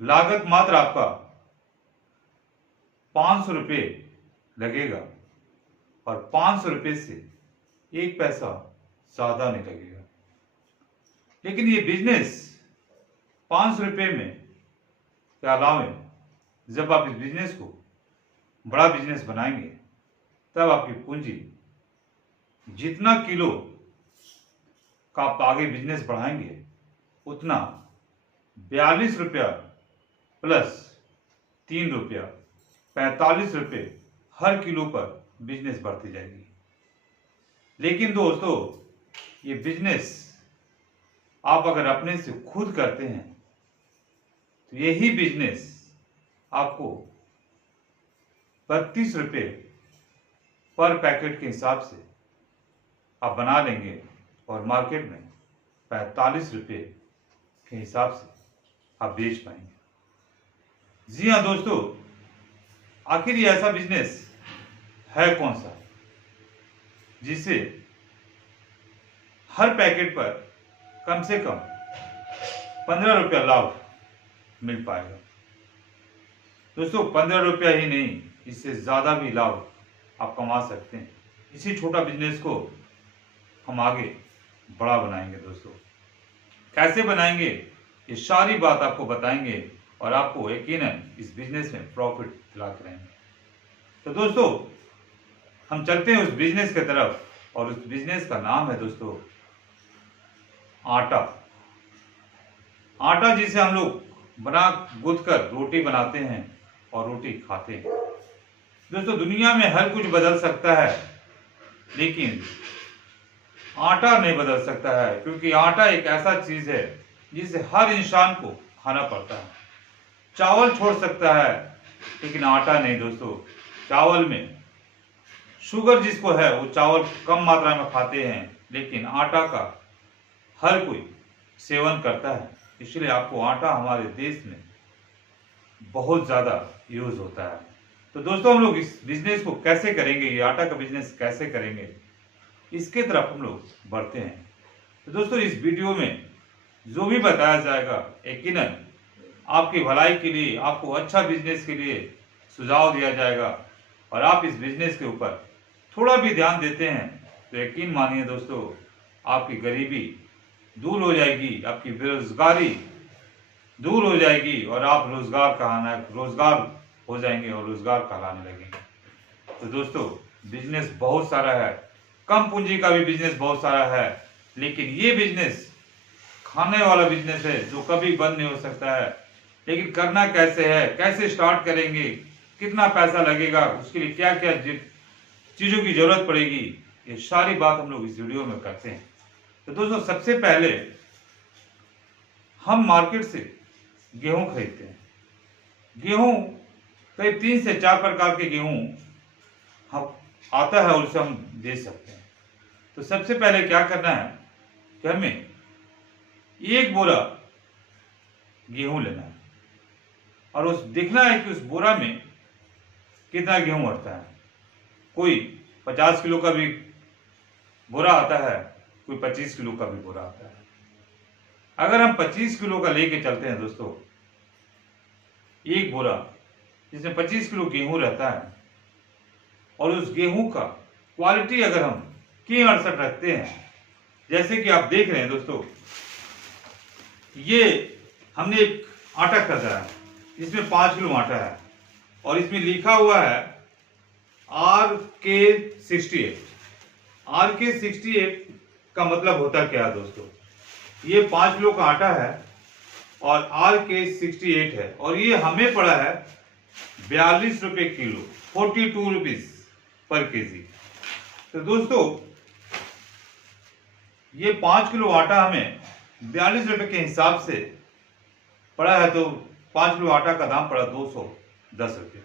लागत मात्र आपका 500 रुपये लगेगा और 500 रुपये से एक पैसा ज्यादा नहीं लगेगा। लेकिन ये बिजनेस 500 रुपये में के अलावे जब आप इस बिजनेस को बड़ा बिजनेस बनाएंगे तब आपकी पूंजी जितना किलो का आप आगे बिजनेस बढ़ाएंगे उतना 42 रुपया प्लस 3 रुपया 45 रुपये हर किलो पर बिजनेस बढ़ती जाएगी। लेकिन दोस्तों, ये बिजनेस आप अगर अपने से खुद करते हैं तो यही बिजनेस आपको 32 रुपये पर पैकेट के हिसाब से आप बना लेंगे और मार्केट में 45 रुपये के हिसाब से आप बेच पाएंगे। जी हाँ दोस्तों, आखिर ये ऐसा बिजनेस है कौन सा जिससे हर पैकेट पर कम से कम 15 रुपया लाभ मिल पाएगा। दोस्तों, 15 रुपया ही नहीं, इससे ज्यादा भी लाभ आप कमा सकते हैं। इसी छोटा बिजनेस को हम आगे बड़ा बनाएंगे। दोस्तों, कैसे बनाएंगे ये सारी बात आपको बताएंगे और आपको यकीनन इस बिजनेस में प्रॉफिट दिला के रहेंगे। तो दोस्तों, हम चलते हैं उस बिजनेस की तरफ और उस बिजनेस का नाम है दोस्तों आटा। आटा जिसे हम लोग बना गूंथ कर रोटी बनाते हैं और रोटी खाते हैं। दोस्तों, दुनिया में हर कुछ बदल सकता है लेकिन आटा नहीं बदल सकता है, क्योंकि आटा एक ऐसा चीज है जिसे हर इंसान को खाना पड़ता है। चावल छोड़ सकता है लेकिन आटा नहीं। दोस्तों, चावल में शुगर जिसको है वो चावल कम मात्रा में खाते हैं, लेकिन आटा का हर कोई सेवन करता है। इसलिए आपको आटा हमारे देश में बहुत ज्यादा यूज होता है। तो दोस्तों, हम लोग इस बिजनेस को कैसे करेंगे, ये आटा का बिजनेस कैसे करेंगे, इसके तरफ हम लोग बढ़ते हैं। तो दोस्तों, इस वीडियो में जो भी बताया जाएगा यकीनन आपकी भलाई के लिए, आपको अच्छा बिजनेस के लिए सुझाव दिया जाएगा और आप इस बिजनेस के ऊपर थोड़ा भी ध्यान देते हैं तो यकीन मानिए दोस्तों, आपकी गरीबी दूर हो जाएगी, आपकी बेरोजगारी दूर हो जाएगी और आप रोजगार हो जाएंगे और रोजगार कहलाने लगेंगे। तो दोस्तों, बिजनेस बहुत सारा है, कम पूंजी का भी बिजनेस बहुत सारा है, लेकिन ये बिजनेस खाने वाला बिजनेस है जो कभी बंद नहीं हो सकता है। लेकिन करना कैसे है, कैसे स्टार्ट करेंगे, कितना पैसा लगेगा, उसके लिए क्या क्या चीजों की जरूरत पड़ेगी, ये सारी बात हम लोग इस वीडियो में करते हैं। तो दोस्तों, सबसे पहले हम मार्केट से गेहूं खरीदते हैं। गेहूं करीब 3 से 4 प्रकार के गेहूं हम आता है और उसे हम दे सकते हैं। तो सबसे पहले क्या करना है कि हमें एक बोरा गेहूं लेना है और उस देखना है कि उस बोरा में कितना गेहूं आता है। कोई 50 किलो का भी बोरा आता है, कोई 25 किलो का भी बोरा आता है। अगर हम 25 किलो का लेके चलते हैं दोस्तों, एक बोरा जिसमें 25 किलो गेहूं रहता है और उस गेहूं का क्वालिटी अगर हम K68 रखते हैं, जैसे कि आप देख रहे हैं दोस्तों, ये हमने एक आटा खरीदा है, इसमें 5 किलो आटा है और इसमें लिखा हुआ है RK68। RK68 का मतलब होता क्या है दोस्तों, ये 5 किलो का आटा है और RK68 है और ये हमें पड़ा है 42 रुपये किलो, 42 रुपीज पर केजी। तो दोस्तों, ये 5 किलो आटा हमें 42 रुपये के हिसाब से पड़ा है, तो 5 किलो आटा का दाम पड़ा 210 रुपये।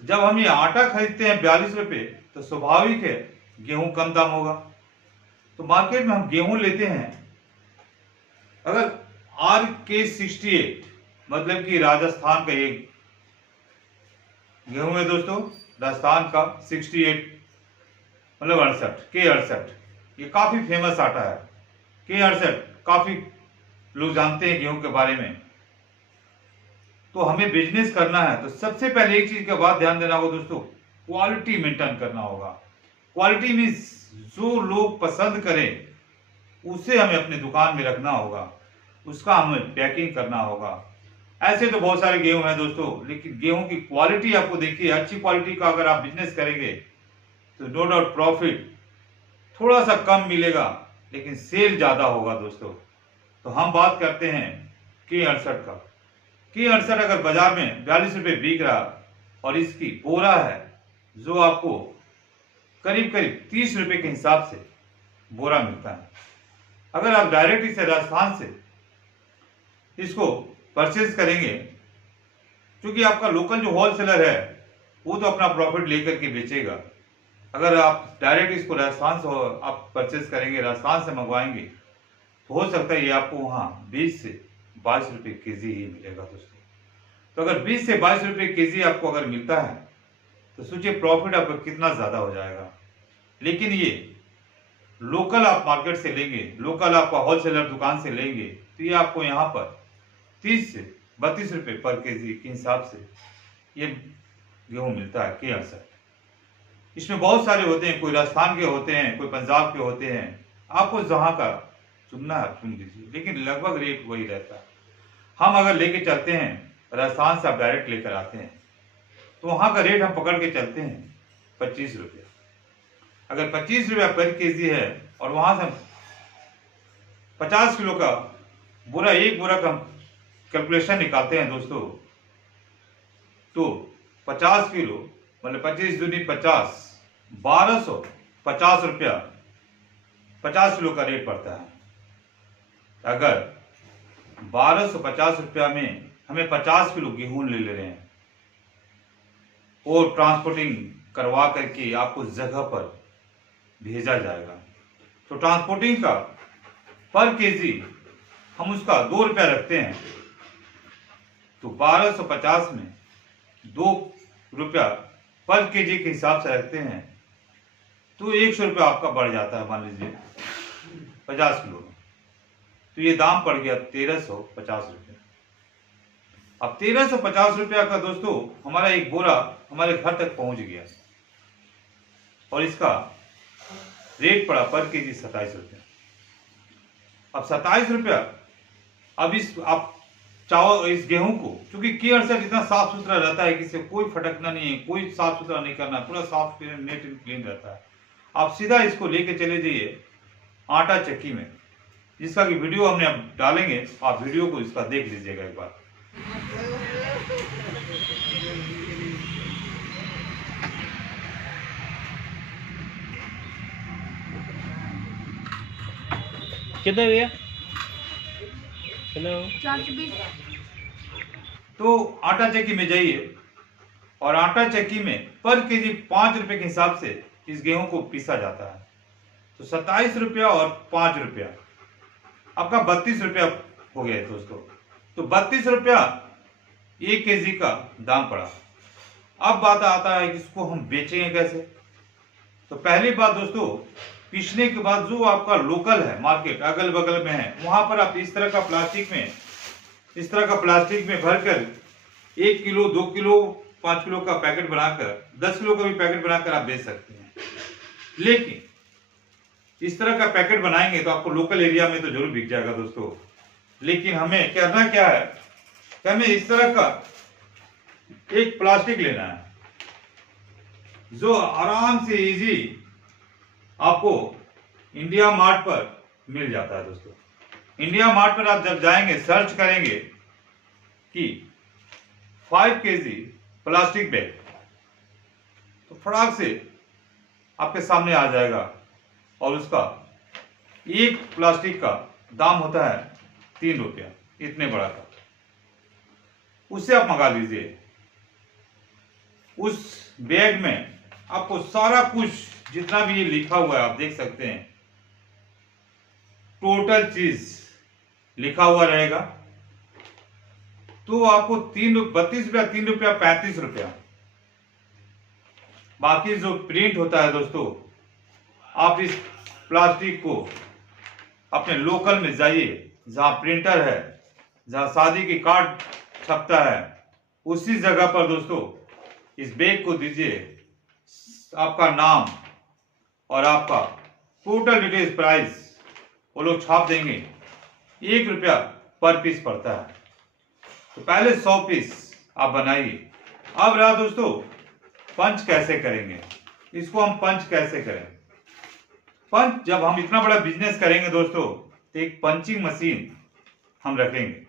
जब हम ये आटा खरीदते हैं 42 रुपये तो स्वाभाविक है गेहूं कम दाम होगा। तो मार्केट में हम गेहूं लेते हैं, अगर RK68 मतलब कि राजस्थान का ये गेहूं है दोस्तों, राजस्थान का 68 मतलब 68, K68, ये काफी फेमस आटा है। K68 काफी लोग जानते हैं गेहूं के बारे में। तो हमें बिजनेस करना है तो सबसे पहले एक चीज का बात ध्यान देना होगा दोस्तों, क्वालिटी मेंटेन करना होगा। क्वालिटी मीन्स जो लोग पसंद करें उसे हमें अपने दुकान में रखना होगा, उसका हमें पैकिंग करना होगा। ऐसे तो बहुत सारे गेहूं हैं दोस्तों, लेकिन गेहूं की क्वालिटी आपको देखिए, अच्छी क्वालिटी का अगर आप बिजनेस करेंगे तो नो डाउट प्रॉफिट थोड़ा सा कम मिलेगा लेकिन सेल ज्यादा होगा दोस्तों। तो हम बात करते हैं K68 का। K68 अगर बाजार में 42 रुपये बिक रहा और इसकी बोरा है जो आपको करीब करीब 30 रुपये के हिसाब से बोरा मिलता है। अगर आप डायरेक्ट इसे राजस्थान से इसको परचेज करेंगे, क्योंकि आपका लोकल जो होलसेलर है वो तो अपना प्रॉफिट लेकर के बेचेगा। अगर आप डायरेक्ट इसको राजस्थान से आप परचेज करेंगे, राजस्थान से मंगवाएंगे, तो हो सकता है ये आपको वहाँ 20 से 22 रुपये केजी ही मिलेगा दोस्तों। तो अगर 20 से 22 रुपये केजी आपको अगर मिलता है तो सोचिए प्रॉफिट आपका कितना ज़्यादा हो जाएगा। लेकिन ये लोकल आप मार्केट से लेंगे, लोकल आपका होलसेलर दुकान से लेंगे, तो ये आपको यहाँ पर 30 से 32 रुपये पर केजी के हिसाब से ये गेहूँ मिलता है K68। इसमें बहुत सारे होते हैं, कोई राजस्थान के होते हैं, कोई पंजाब के होते हैं, आपको जहाँ का चुनना है चुन लीजिए, लेकिन लगभग रेट वही रहता है। हम अगर लेके चलते हैं, राजस्थान से आप डायरेक्ट लेकर आते हैं तो वहाँ का रेट हम पकड़ के चलते हैं 25 रुपये। अगर 25 रुपया पर केजी है और वहाँ से 50 किलो का बोरा, एक बोरा का कैलकुलेशन निकालते हैं दोस्तों, तो 50 किलो मतलब 25 दूनी 50, 1250 रुपया 50 किलो का रेट पड़ता है। अगर 1250 रुपया में हमें 50 किलो गेहूं ले रहे हैं और ट्रांसपोर्टिंग करवा करके आपको जगह पर भेजा जाएगा, तो ट्रांसपोर्टिंग का पर केजी हम उसका 2 रुपया रखते हैं, तो 1250 में 2 रुपया पर केजी के हिसाब से रखते हैं तो 100 रुपया आपका बढ़ जाता है, मान लीजिए 50 किलो में, तो ये दाम पड़ गया 1350 रुपये। अब 1350 रुपया का दोस्तों हमारा एक बोरा हमारे घर तक पहुंच गया और इसका रेट पड़ा पर केजी 27 रुपया। अब 27 रुपया, अब इस आप चावल इस गेहूं को, क्योंकि K68 इतना साफ सुथरा रहता है कि इससे कोई फटकना नहीं है, कोई साफ सुथरा नहीं करना, पूरा साफ नेट एंड क्लीन रहता है। आप सीधा इसको लेके चले जाइए आटा चक्की में, जिसका कि वीडियो हमने अब डालेंगे, आप वीडियो को इसका देख लीजिएगा एक बार। कितना भैया? हेलो। तो आटा चक्की में जाइए और आटा चक्की में पर केजी 5 रुपए के हिसाब से इस गेहूं को पीसा जाता है। तो 27 रुपया और 5 रुपया आपका 32 रुपया हो गया दोस्तों। तो 32 रुपया 1 केजी का दाम पड़ा। अब बात आता है कि इसको हम बेचेंगे कैसे। तो पहली बात दोस्तों, पीसने के बाद जो आपका लोकल है मार्केट अगल बगल में है, वहां पर आप इस तरह का प्लास्टिक में भरकर 1 किलो 2 किलो 5 किलो का पैकेट बनाकर 10 किलो का भी पैकेट बनाकर आप बेच सकते हैं। लेकिन इस तरह का पैकेट बनाएंगे तो आपको लोकल एरिया में तो जरूर बिक जाएगा दोस्तों। लेकिन हमें करना क्या है कि हमें इस तरह का एक प्लास्टिक लेना है जो आराम से इजी आपको इंडिया मार्ट पर मिल जाता है दोस्तों। इंडिया मार्ट पर आप जब जाएंगे, सर्च करेंगे कि 5 केजी प्लास्टिक बैग, तो फटाक से आपके सामने आ जाएगा और उसका एक प्लास्टिक का दाम होता है 3 रुपया, इतने बड़ा का। उससे आप मंगा लीजिए। उस बैग में आपको सारा कुछ जितना भी ये लिखा हुआ है आप देख सकते हैं, टोटल चीज लिखा हुआ रहेगा। तो आपको 32 रुपया 3 रुपया 35 रुपया। बाकी जो प्रिंट होता है दोस्तों, आप इस प्लास्टिक को अपने लोकल में जाइए, जहां प्रिंटर है, जहां शादी की कार्ड छपता है, उसी जगह पर दोस्तों इस बैग को दीजिए, आपका नाम और आपका टोटल डिटेल्स प्राइस वो लोग छाप देंगे। 1 रुपया पर पीस पड़ता है। तो पहले 100 पीस आप बनाइए। अब रहा दोस्तों पंच कैसे करेंगे, इसको हम पंच कैसे करें। पंच जब हम इतना बड़ा बिजनेस करेंगे दोस्तों तो एक पंचिंग मशीन हम रखेंगे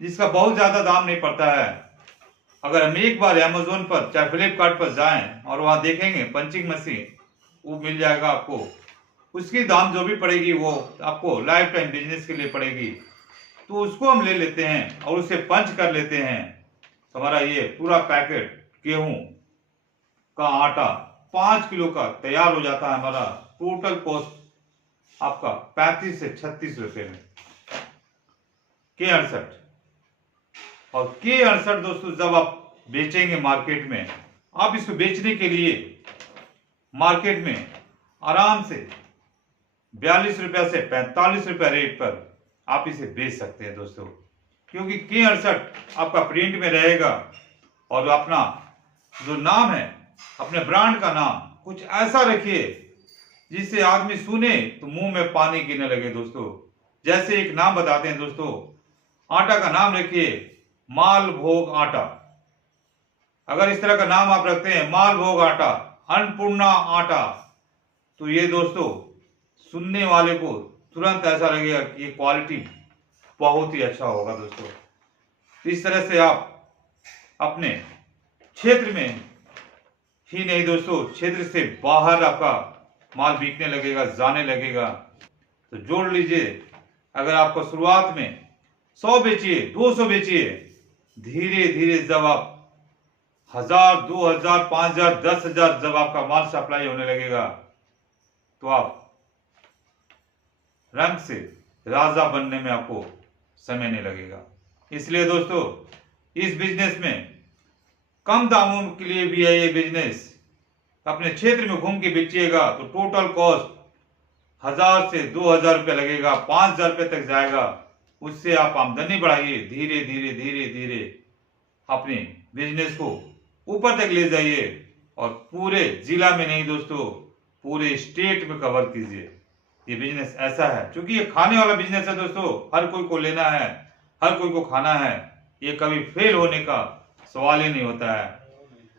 जिसका बहुत ज्यादा दाम नहीं पड़ता है। अगर हम एक बार अमेज़न पर चाहे फ्लिपकार्ट पर जाएं और वहां देखेंगे पंचिंग मशीन, वो मिल जाएगा आपको। उसकी दाम जो भी पड़ेगी वो आपको लाइफ टाइम बिजनेस के लिए पड़ेगी। तो उसको हम ले लेते हैं और उसे पंच कर लेते हैं। तो हमारा ये पूरा पैकेट गेहूं का आटा 5 किलो का तैयार हो जाता है। हमारा टोटल कॉस्ट आपका 35 से 36 रुपए में K68। और K68 दोस्तों जब आप बेचेंगे मार्केट में, आप इसको बेचने के लिए मार्केट में आराम से 42 रुपया से 45 रुपया रेट पर आप इसे बेच सकते हैं दोस्तों। क्योंकि K68 आपका प्रिंट में रहेगा और अपना जो नाम है, अपने ब्रांड का नाम कुछ ऐसा रखिए जिससे आदमी सुने तो मुंह में पानी गिरने लगे दोस्तों। जैसे एक नाम बताते हैं दोस्तों, आटा का नाम रखिए माल भोग आटा। अगर इस तरह का नाम आप रखते हैं माल भोग आटा, अन्नपूर्णा आटा, तो ये दोस्तों सुनने वाले को तुरंत ऐसा लगेगा कि ये क्वालिटी बहुत ही अच्छा होगा दोस्तों। तो इस तरह से आप अपने क्षेत्र में ही नहीं दोस्तों, क्षेत्र से बाहर आपका माल बिकने लगेगा, जाने लगेगा। तो जोड़ लीजिए, अगर आपको शुरुआत में 100 बेचिए, 200 बेचिए, धीरे धीरे जब आप 1000, 2000, 5000, 10,000 जब आपका माल सप्लाई होने लगेगा तो आप रंग से राजा बनने में आपको समय नहीं लगेगा। इसलिए दोस्तों इस बिजनेस में कम दामों के लिए भी है ये बिजनेस। अपने क्षेत्र में घूम के बेचिएगा तो टोटल कॉस्ट 1000 से 2000 रुपये लगेगा, 5000 रुपये तक जाएगा। उससे आप आमदनी बढ़ाइए, धीरे धीरे धीरे धीरे अपने बिजनेस को ऊपर तक ले जाइए और पूरे जिला में नहीं दोस्तों, पूरे स्टेट में कवर कीजिए। ये बिजनेस ऐसा है, क्योंकि ये खाने वाला बिजनेस है दोस्तों, हर कोई को लेना है, हर कोई को खाना है। ये कभी फेल होने का सवाल ही नहीं होता है।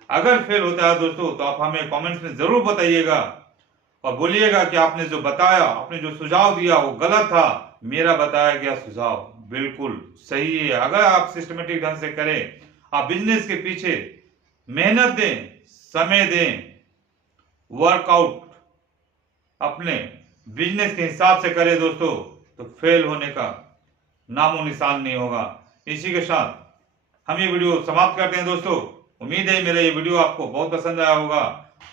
अगर फेल होता है दोस्तों तो आप हमें कमेंट्स में जरूर बताइएगा और बोलिएगा कि आपने जो बताया, आपने जो सुझाव दिया वो गलत था, मेरा बताया गया सुझाव बिल्कुल सही है। अगर आप सिस्टमेटिक ढंग से करें, आप बिजनेस के पीछे मेहनत दें, समय दें, वर्कआउट अपने बिजनेस के हिसाब से करें दोस्तों, तो फेल होने का नामो निशान नहीं होगा। इसी के साथ हम ये वीडियो समाप्त करते हैं दोस्तों। उम्मीद है मेरा ये वीडियो आपको बहुत पसंद आया होगा,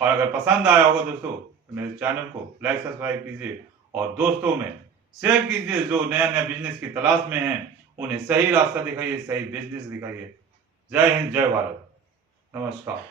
और अगर पसंद आया होगा दोस्तों तो मेरे चैनल को लाइक सब्सक्राइब कीजिए और दोस्तों में शेयर कीजिए जो नया नया बिजनेस की तलाश में हैं, उन्हें सही रास्ता दिखाइए, सही बिजनेस दिखाइए। जय हिंद, जय भारत, नमस्कार।